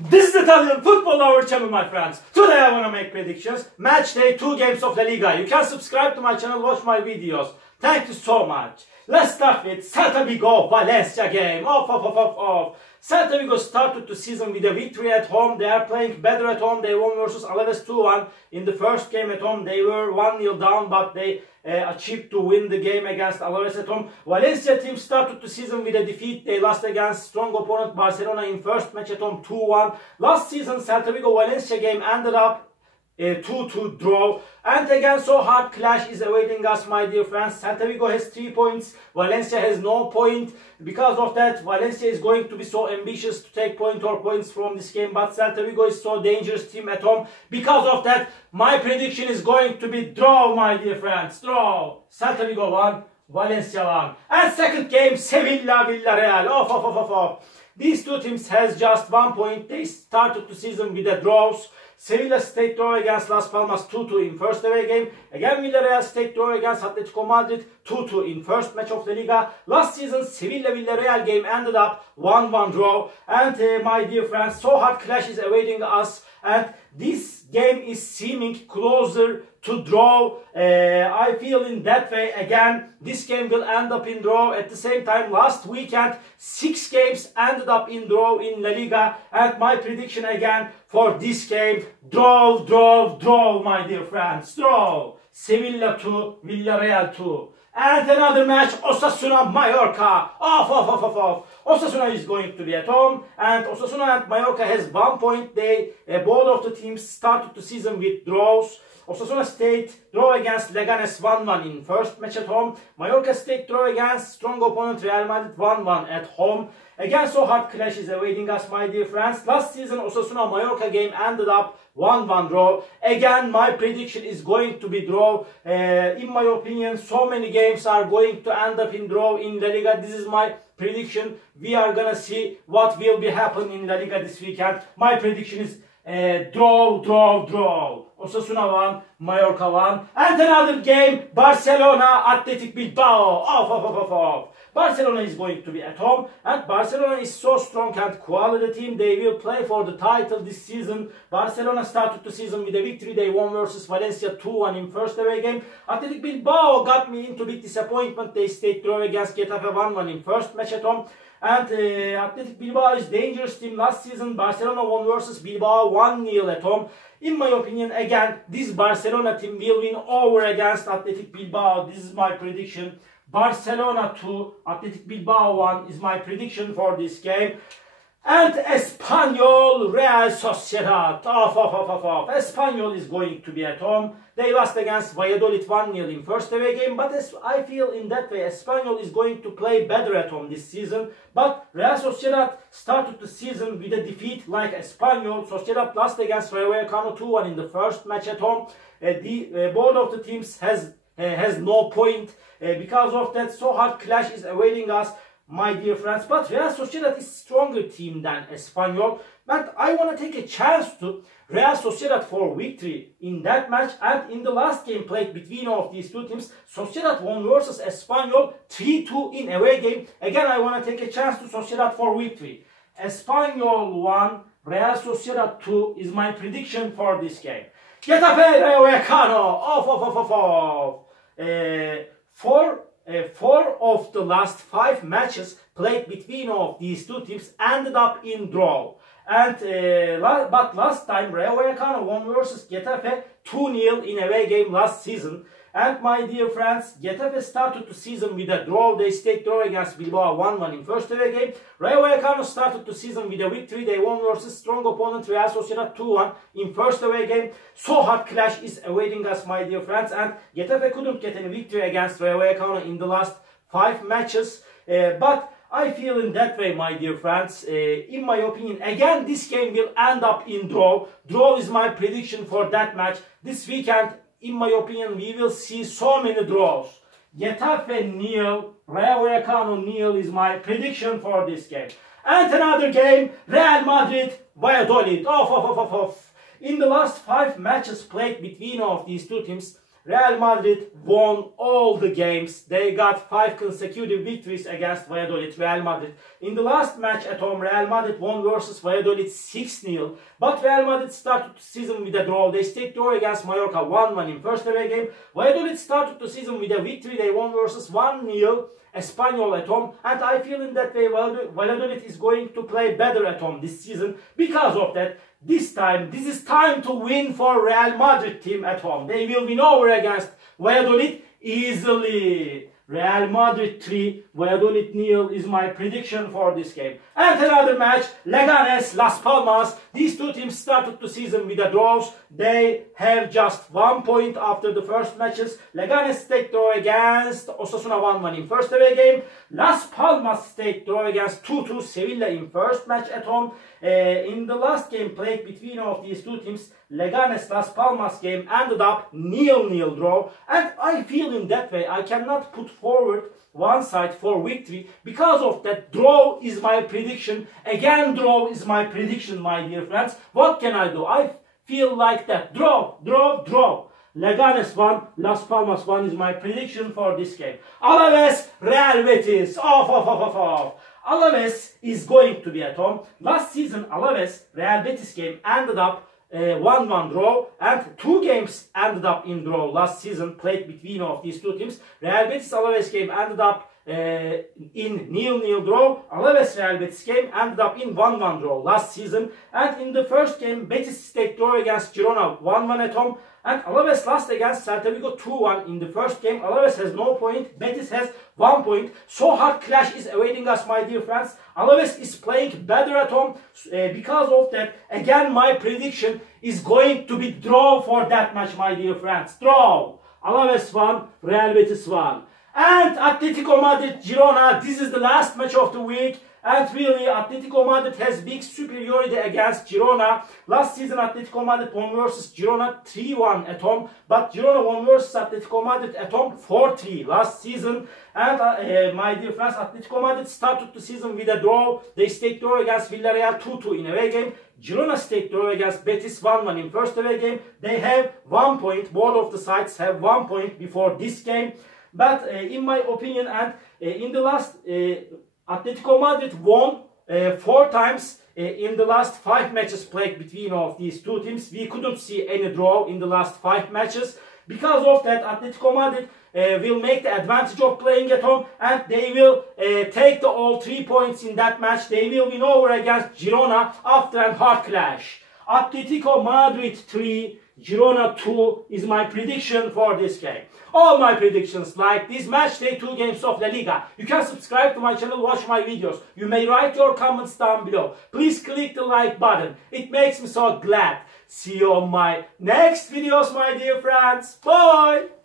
This is the Italian football hour channel, my friends. Today I want to make predictions. Match day 2 games of La Liga. You can subscribe to my channel, watch my videos. Thank you so much. Let's start with Celta Vigo Valencia game. Celta Vigo started the season with a victory at home. They are playing better at home. They won versus Alaves 2-1. In the first game at home, they were 1-0 down, but they achieved to win the game against Alaves at home. Valencia team started the season with a defeat. They lost against strong opponent Barcelona in first match at home 2-1. Last season, Celta Vigo Valencia game ended up 2-2 draw, and again so hard clash is awaiting us, my dear friends. Celta Vigo has 3 points, Valencia has no point. Because of that, Valencia is going to be so ambitious to take points from this game, but Celta Vigo is so dangerous team at home. Because of that, my prediction is going to be draw, my dear friends. Draw. Celta Vigo 1, Valencia 1. And second game, Sevilla Villarreal. These two teams has just 1 point. They started the season with a draws. Sevilla state draw against Las Palmas 2-2 in first away game. Again Villarreal state draw against Atletico Madrid 2-2 in first match of La Liga. Last season Sevilla-Villarreal game ended up 1-1 draw. And my dear friends, so hard clash is awaiting us. And this game is seeming closer to draw. I feel in that way. Again, this game will end up in draw. At the same time, last weekend 6 games ended up in draw in La Liga, and my prediction again for this game, draw, my dear friends. Draw. Sevilla 2, Villarreal 2. And another match, Osasuna Mallorca. Osasuna is going to be at home, and Osasuna and Mallorca has 1 point. They both of the teams started the season with draws. Osasuna State draw against Leganes 1-1 in first match at home. Mallorca State draw against strong opponent Real Madrid 1-1 at home. Again, so hard clash is awaiting us, my dear friends. Last season, Osasuna Mallorca game ended up 1-1 draw. Again, my prediction is going to be draw. In my opinion, so many games are going to end up in draw in La Liga. This is my prediction. We are gonna see what will be happening in La Liga this weekend. My prediction is draw. Osasuna 1, Mallorca 1. And another game, Barcelona Athletic Bilbao. Barcelona is going to be at home, and Barcelona is so strong and quality team. They will play for the title this season. Barcelona started the season with a victory. They won versus Valencia 2-1 in first away game. Athletic Bilbao got me into big disappointment. They stayed draw against Getafe 1-1 in first match at home. And Athletic Bilbao is dangerous team. Last season Barcelona won versus Bilbao 1-0 at home. In my opinion, again, this Barcelona team will win over against Athletic Bilbao. This is my prediction. Barcelona 2, Athletic Bilbao 1 is my prediction for this game. And Espanyol Real Sociedad. Espanyol is going to be at home. They lost against Valladolid 1-0 in first away game. But I feel in that way, Espanyol is going to play better at home this season. But Real Sociedad started the season with a defeat like Espanyol. Sociedad lost against Rayo Vallecano 2-1 in the first match at home. Both of the teams has no point. Because of that, so hard clash is awaiting us, my dear friends. But Real Sociedad is stronger team than Espanyol. But I want to take a chance to Real Sociedad for victory in that match. And in the last game played between of these two teams, Sociedad won versus Espanyol 3-2 in away game. Again, I want to take a chance to Sociedad for victory. Espanyol 1, Real Sociedad 2 is my prediction for this game. Getafe Rayo Vallecano. Four of the last 5 matches played between of these two teams ended up in draw. And but last time Rayo Vallecano won versus Getafe 2-0 in away game last season. And my dear friends, Getafe started the season with a draw. They stayed draw against Bilbao 1-1 in first away game. Rayo Vallecano started the season with a victory. They won versus strong opponent Real Sociedad 2-1 in first away game. So hard clash is awaiting us, my dear friends. And Getafe couldn't get any victory against Rayo Vallecano in the last 5 matches. But I feel in that way, my dear friends. In my opinion, again, this game will end up in draw. Draw is my prediction for that match. This weekend, in my opinion, we will see so many draws. Getafe 0, Rayo Vallecano 0 is my prediction for this game. And another game, Real Madrid, Valladolid. In the last 5 matches played between of these two teams, Real Madrid won all the games. They got 5 consecutive victories against Valladolid. Real Madrid. In the last match at home, Real Madrid won versus Valladolid 6-0. But Real Madrid started the season with a draw. They stayed draw against Mallorca 1-1 in first away game. Valladolid started the season with a victory. They won versus 1-0 Espanyol at home. And I feel in that way Valladolid is going to play better at home this season. Because of that, this is time to win for Real Madrid team at home. They will win over against Valladolid easily. Real Madrid 3, Valladolid 0 is my prediction for this game. And another match, Leganes, Las Palmas. These two teams started the season with a draws. They have just 1 point after the first matches. Leganes stayed draw against Osasuna 1-1 in first away game. Las Palmas stayed draw against 2-2 Sevilla in first match at home. In the last game played between of these two teams, Leganes Las Palmas game ended up 0-0 draw, and I feel in that way I cannot put forward one side for victory. Because of that, draw is my prediction. Again, draw is my prediction, my dear friends. What can I do? I feel like that. Draw. Leganes 1, Las Palmas 1 is my prediction for this game. Alaves, Real Betis. Off. Alaves is going to be at home. Last season, Alaves Real Betis game ended up 1-1 draw, and 2 games ended up in draw last season played between of these two teams. Real Betis Alaves game ended up in 0-0 draw. Alaves Real Betis game ended up in 1-1 draw last season. And in the first game, Betis stayed draw against Girona 1-1 at home. And Alaves lost against Celta Vigo 2-1 in the first game. Alaves has no point. Betis has 1 point. So hard clash is awaiting us, my dear friends. Alaves is playing better at home. Because of that, again, my prediction is going to be draw for that match, my dear friends. Draw. Alaves 1, Real Betis 1. And Atletico Madrid Girona. This is the last match of the week. And really, Atletico Madrid has big superiority against Girona. Last season, Atletico Madrid won versus Girona 3-1 at home. But Girona won versus Atletico Madrid at home 4-3 last season. And my dear friends, Atletico Madrid started the season with a draw. They stayed draw against Villarreal 2-2 in away game. Girona stayed draw against Betis 1-1 in first away game. They have 1 point. Both of the sides have 1 point before this game. But in my opinion, and in the last... Atletico Madrid won 4 times in the last 5 matches played between of these two teams. We couldn't see any draw in the last 5 matches. Because of that, Atletico Madrid will make the advantage of playing at home, and they will take all 3 points in that match. They will win over against Girona after a hard clash. Atletico Madrid 3, Girona 2 is my prediction for this game. All my predictions like this match day 2 games of La Liga. You can subscribe to my channel, watch my videos. You may write your comments down below. Please click the like button. It makes me so glad. See you on my next videos, my dear friends. Bye!